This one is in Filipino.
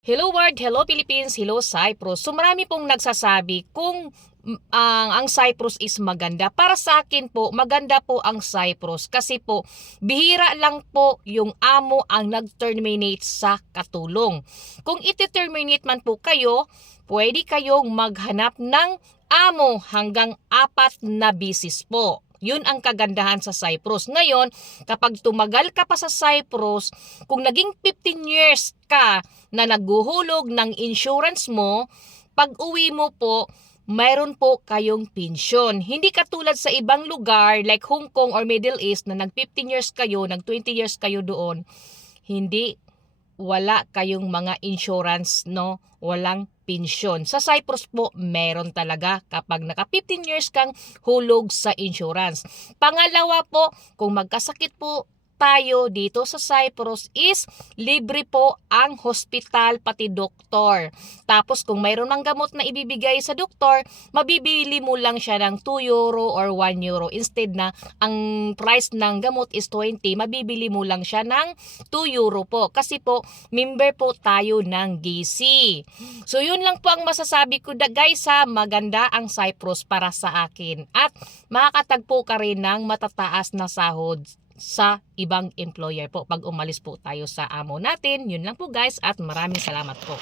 Hello world, hello Philippines, hello Cyprus. So marami pong nagsasabi kung ang Cyprus is maganda. Para sa akin po, maganda po ang Cyprus kasi po bihira lang po yung amo ang nag-terminate sa katulong. Kung iti-terminate man po kayo, pwede kayong maghanap ng amo hanggang 4 na bisis po. Yun ang kagandahan sa Cyprus. Ngayon, kapag tumagal ka pa sa Cyprus, kung naging 15 years ka na naghuhulog ng insurance mo, pag uwi mo po, mayroon po kayong pensyon. Hindi katulad sa ibang lugar like Hong Kong or Middle East na nag 15 years kayo, nag 20 years kayo doon, hindi, wala kayong mga insurance, no? Walang pensyon. Sa Cyprus po, meron talaga kapag naka 15 years kang hulog sa insurance. Pangalawa po, kung magkasakit po tayo dito sa Cyprus is libre po ang hospital pati doktor. Tapos kung mayroon ng gamot na ibibigay sa doktor, mabibili mo lang siya ng 2 euro or 1 euro. Instead na ang price ng gamot is 20, mabibili mo lang siya ng 2 euro po. Kasi po, member po tayo ng GC. So yun lang po ang masasabi ko guys ha, maganda ang Cyprus para sa akin. At makakatagpo ka rin ng matataas na sahod sa ibang employer po pag umalis po tayo sa amo natin. Yun lang po guys at maraming salamat po.